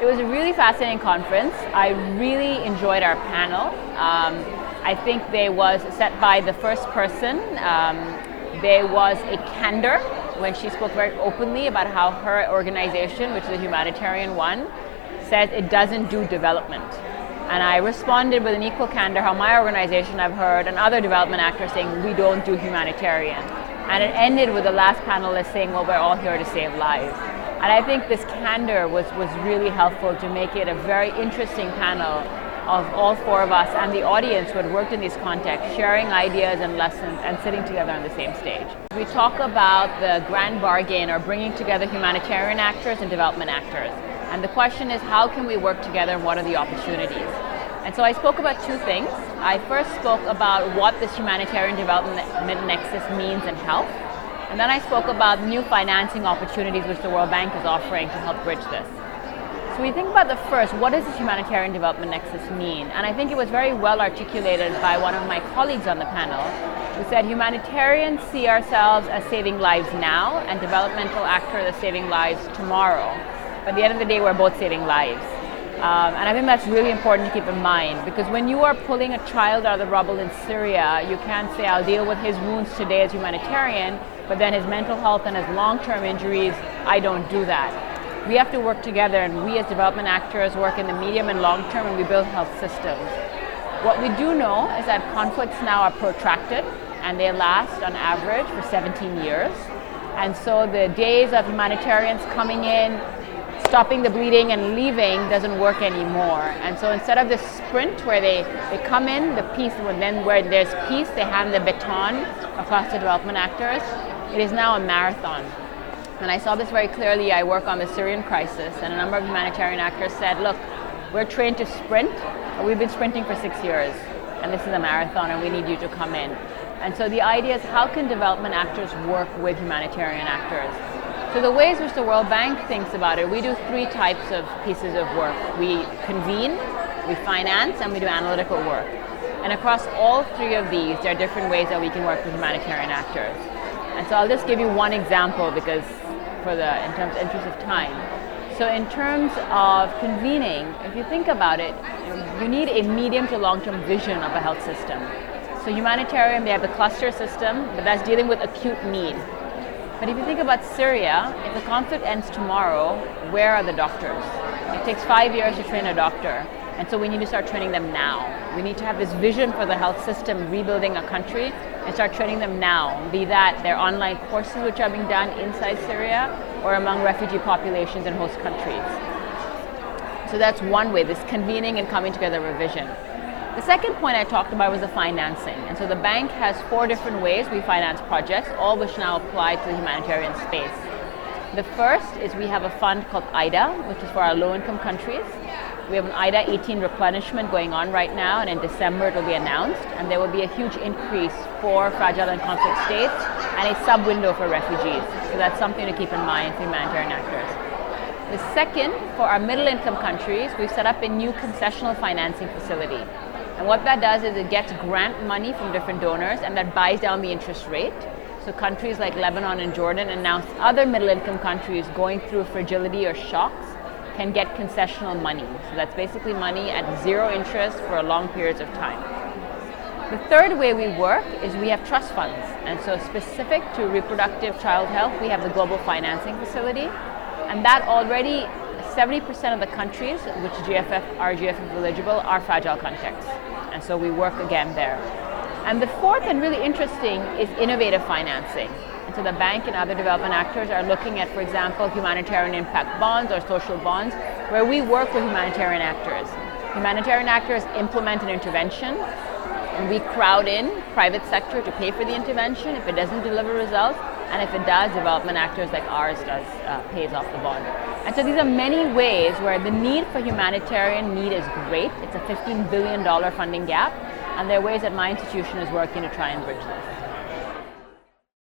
It was a really fascinating conference. I really enjoyed our panel. I think there was, set by the first person, there was a candor when she spoke very openly about how her organization, which is a humanitarian one, says it doesn't do development. And I responded with an equal candor how my organization, I've heard, and other development actors saying we don't do humanitarian. And it ended with the last panelist saying, well, we're all here to save lives. And I think this candor was really helpful to make it a very interesting panel of all four of us and the audience who had worked in these contexts, sharing ideas and lessons and sitting together on the same stage. We talk about the grand bargain, or bringing together humanitarian actors and development actors. And the question is, how can we work together and what are the opportunities? And so I spoke about two things. I first spoke about what this humanitarian development nexus means in health. And then I spoke about new financing opportunities which the World Bank is offering to help bridge this. So we think about the first, what does this humanitarian development nexus mean? And I think it was very well articulated by one of my colleagues on the panel, who said humanitarians see ourselves as saving lives now and developmental actors as saving lives tomorrow. But at the end of the day, we're both saving lives. And I think that's really important to keep in mind, because when you are pulling a child out of the rubble in Syria, you can't say, I'll deal with his wounds today as humanitarian, but then his mental health and his long-term injuries, I don't do that. We have to work together, and we as development actors work in the medium and long term, and we build health systems. What we do know is that conflicts now are protracted, and they last on average for 17 years. And so the days of humanitarians coming in, stopping the bleeding and leaving doesn't work anymore. And so instead of this sprint where they come in, the peace, and then where there's peace, they hand the baton across the development actors, it is now a marathon. And I saw this very clearly. I work on the Syrian crisis, and a number of humanitarian actors said, look, we're trained to sprint, but we've been sprinting for 6 years, and this is a marathon, and we need you to come in. And so the idea is, how can development actors work with humanitarian actors? So the ways which the World Bank thinks about it, we do 3 types of pieces of work. We convene, we finance, and we do analytical work. And across all 3 of these, there are different ways that we can work with humanitarian actors. And so I'll just give you one example, because in terms of interest of time. So in terms of convening, if you think about it, you need a medium to long-term vision of a health system. So humanitarian, they have the cluster system, but that's dealing with acute need. But if you think about Syria, if the conflict ends tomorrow, where are the doctors? It takes 5 years to train a doctor, and so we need to start training them now. We need to have this vision for the health system rebuilding a country and start training them now, be that their online courses which are being done inside Syria or among refugee populations in host countries. So that's one way, this convening and coming together of a vision. The second point I talked about was the financing. And so the bank has 4 different ways we finance projects, all which now apply to the humanitarian space. The first is we have a fund called IDA, which is for our low-income countries. We have an IDA 18 replenishment going on right now, and in December it will be announced, and there will be a huge increase for fragile and conflict states and a sub-window for refugees. So that's something to keep in mind for humanitarian actors. The second, for our middle-income countries, we've set up a new concessional financing facility. And what that does is it gets grant money from different donors, and that buys down the interest rate. So countries like Lebanon and Jordan, and now other middle-income countries going through fragility or shocks, can get concessional money. So that's basically money at 0 interest for long periods of time. The third way we work is we have trust funds. And so specific to reproductive child health, we have the Global Financing Facility. And that already, 70% of the countries which are GFF eligible are fragile contexts. And so we work again there. And the fourth and really interesting is innovative financing. And so the bank and other development actors are looking at, for example, humanitarian impact bonds or social bonds, where we work with humanitarian actors. Humanitarian actors implement an intervention, and we crowd in private sector to pay for the intervention if it doesn't deliver results, and if it does, development actors like ours pays off the bond. And so these are many ways where the need for humanitarian need is great. It's a $15 billion funding gap, and there are ways that my institution is working to try and bridge this.